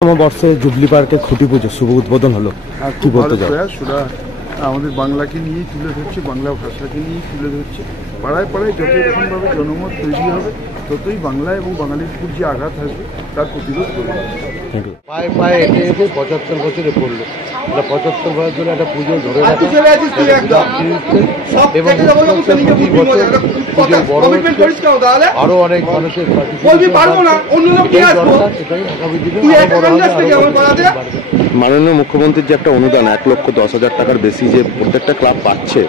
বর্ষে জুবলি পার্কে খুঁটি পুজো শুভ উদ্বোধন হলো। কি বলতে চাও? আমাদের বাংলাকে নিয়েই তুলে ধরছে, বাংলা ভাষাকে নিয়েই তুলে ধরছে। পাড়ায় পাড়ায় যত রকমভাবে জনমত তৈরি হবে ততই বাংলা এবং বাঙালির উপর যে আঘাত আসবে তার প্রতিরোধ করবে। পায়ে পায়ে এগিয়ে এসে ৭৫ বছরে পড়লো। ৭৫ বছর ধরে একটা পুজো ধরে এবং পুজো বড় আরো অনেক মানুষের মাননীয় মুখ্যমন্ত্রীর যে একটা অনুদান ১,১০,০০০ টাকার বেশি যে প্রত্যেকটা ক্লাব পাচ্ছে,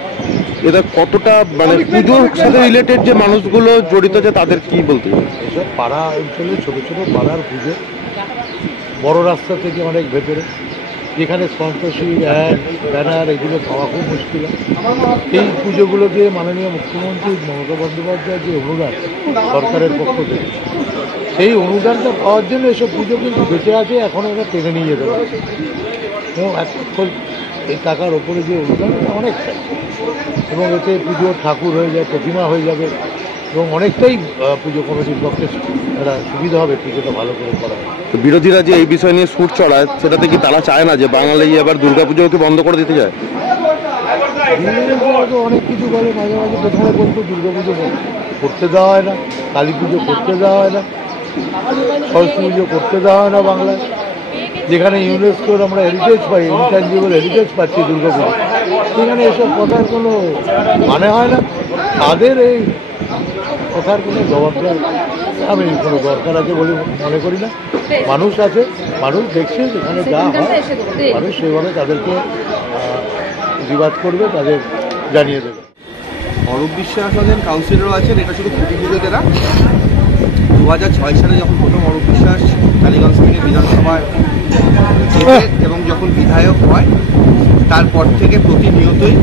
এটা কতটা মানে পুজোর সাথে রিলেটেড যে মানুষগুলো জড়িত আছে তাদের কি বলতে চাই? এসব পাড়া অঞ্চলে ছোট ছোট পাড়ার পুজো, বড় রাস্তা থেকে অনেক ভেতরে, যেখানে স্পন্সরশিপ ব্যানার এগুলো পাওয়া খুব মুশকিল। এই পুজোগুলোকে মাননীয় মুখ্যমন্ত্রী মমতা বন্দ্যোপাধ্যায় যে অনুদান সরকারের পক্ষ থেকে, সেই অনুদানটা পাওয়ার জন্য এসব পুজো কিন্তু বেঁচে আছে, এখনও এটা টেনে নিয়ে যেতে পারে। এবং এখন এই টাকার ওপরে যে অনুদান অনেকটাই, এবং এতে পুজোর ঠাকুর হয়ে যায়, প্রতিমা হয়ে যাবে, এবং অনেকটাই পুজো কমিটির পক্ষে একটা সুবিধা হবে পুজোটা ভালো করে করা। বিরোধীরা যে এই বিষয় নিয়ে সুর চড়ায়, সেটাতে কি তারা চায় না যে বাঙালি এবার দুর্গাপুজোকে বন্ধ করে দিতে যায়? বিরোধীরা তো অনেক কিছু বলে, মাঝে মাঝে প্রথমে বলতো দুর্গাপুজো করতে দেওয়া হয় না, কালী পুজো করতে দেওয়া হয় না, সরস্বতী পুজো করতে দেওয়া হয় না বাংলায়, যেখানে ইউনেস্কোর আমরা হেরিটেজ পাই, ইনট্যাঞ্জিবল হেরিটেজ পাচ্ছি দুর্গাপুজো, সেখানে এসব কথার কোনো মানে হয় না। তাদের এই কথার কোনো জবাবদার আমি কোনো দরকার আছে বলে মনে করি না। মানুষ আছে, মানুষ দেখছে যেখানে যা হয়, মানুষ সেভাবে তাদেরকে প্রতিবাদ করবে, তাদের জানিয়ে দেবে। অরূপ বিশ্বাস আছেন, কাউন্সিলরও আছেন, এটা শুধু খুঁটি পুজোতে না। ২০০৬ সালে যখন প্রথম অরূপ বিশ্বাস টালিগঞ্জ থেকে বিধানসভায় এবং যখন বিধায়ক হয়, তারপর থেকে প্রতিনিয়তই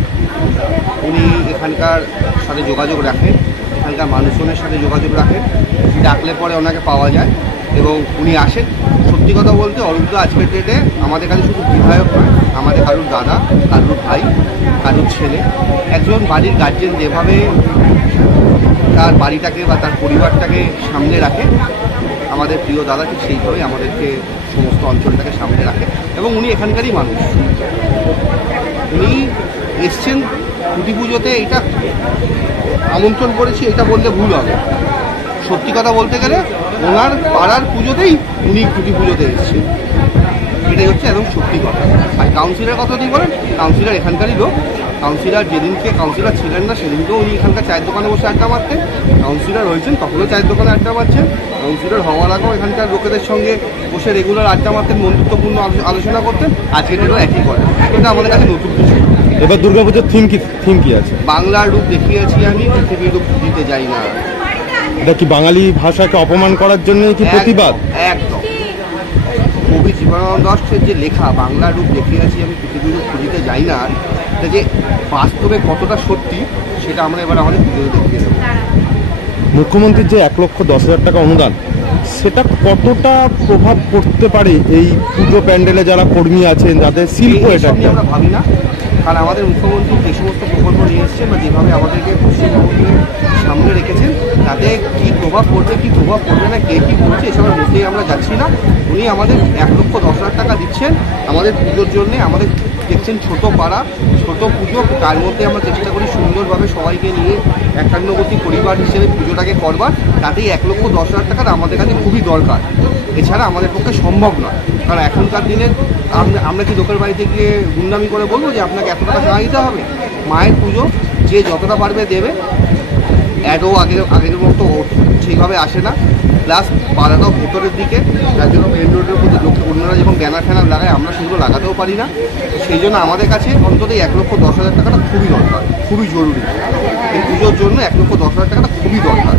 উনি এখানকার সাথে যোগাযোগ রাখেন, এখানকার মানুষজনের সাথে যোগাযোগ রাখেন, ডাকলে পরে ওনাকে পাওয়া যায় এবং উনি আসেন। সত্যি কথা বলতে অরূপদা আজকের ডেটে আমাদের কাছে শুধু বিধায়ক নয়, আমাদের কারুর দাদা, কারুর ভাই, কারুর ছেলে। একজন বাড়ির গার্জেন যেভাবে তার বাড়িটাকে বা তার পরিবারটাকে সামনে রাখে, আমাদের প্রিয় দাদা ঠিক সেইভাবেই আমাদেরকে সমস্ত অঞ্চলটাকে সামনে রাখে। এবং উনি এখানকারই মানুষ, উনি এসছেন খুঁটি পুজোতে। এটা আমন্ত্রণ করেছি এটা বললে ভুল হবে। সত্যি কথা বলতে গেলে ওনার পাড়ার পুজোতেই উনি খুঁটি পুজোতে এসছেন, এটাই হচ্ছে একদম সত্যি কথা। আর কাউন্সিলর কথা যদি বলেন, কাউন্সিলর এখানকারই লোক। কাউন্সিলর যেদিনকে কাউন্সিলর ছিলেন না সেদিনকেও উনি এখানকার চায়ের দোকানে বসে আড্ডা মারতেন। কাউন্সিলর হয়েছেন তখনও চায়ের দোকানে আড্ডা মারছেন। কাউন্সিলর হওয়ার আগেও এখানকার লোকেদের সঙ্গে বসে রেগুলার আড্ডা মারতেন, বন্ধুত্বপূর্ণ আলোচনা করতেন। আজকের দিনও একই করে, এটা আমাদের কাছে নতুন কিছু। এবার দুর্গাপুজোর থিম কি আছে? বাংলার রূপ দেখিয়েছি আমি, পৃথিবীর রূপ দিতে যাই না। এটা কি বাঙালি ভাষাকে অপমান করার জন্য কি প্রতিবাদ? একদম। কবি জীবনানন্দ দাশের যে লেখা বাংলার রূপ দেখিয়েছি আমি, পৃথিবীর রূপ খুঁজিতে যাই না, এটা যে বাস্তবে কতটা সত্যি সেটা আমরা এবার আমাদের পুজোতে দেখিয়ে দেবো। মুখ্যমন্ত্রীর যে ১,১০,০০০ টাকা অনুদান, সেটা কতটা প্রভাব পড়তে পারে এই পুজো প্যান্ডেলে যারা কর্মী আছেন, যাদের শিল্প? এটা আমরা ভাবি না, কারণ আমাদের মুখ্যমন্ত্রী যে সমস্ত প্রকল্প নিয়ে এসছেন বা যেভাবে আমাদেরকে পশ্চিমবঙ্গকে সামনে রেখেছেন, তাতে কী প্রভাব পড়বে কী প্রভাব পড়বে না, কে কী করছে এসবের মধ্যেই আমরা যাচ্ছি না। উনি আমাদের ১,১০,০০০ টাকা দিচ্ছেন আমাদের পুজোর জন্যে। আমাদের দেখছেন ছোট পাড়া, ছোট পুজো, তার মধ্যে আমরা চেষ্টা করি সুন্দরভাবে সবাইকে নিয়ে একান্নবর্তী পরিবার হিসেবে পুজোটাকে করবার। তাতেই ১,১০,০০০ টাকার আমাদের কাছে খুবই দরকার, এছাড়া আমাদের পক্ষে সম্ভব নয়। কারণ এখনকার দিনে আমরা কি লোকের বাড়িতে গিয়ে গুন্ডামি করে বলবো যে আপনাকে এত টাকা টাকা দিতে হবে? মায়ের পুজো যে যতটা পারবে দেবে। অ্যাডও আগের মতো সেইভাবে আসে না, প্লাস পাড়াটাও ভেতরের দিকে, যার জন্য মেন রোডের মধ্যে অন্যরা যখন ব্যানার ফ্যানার লাগায় আমরা সেগুলো লাগাতেও পারি না। সেই জন্য আমাদের কাছে অন্তত ১,১০,০০০ টাকাটা খুবই দরকার, খুবই জরুরি। এই পুজোর জন্য ১,১০,০০০ টাকাটা খুবই দরকার।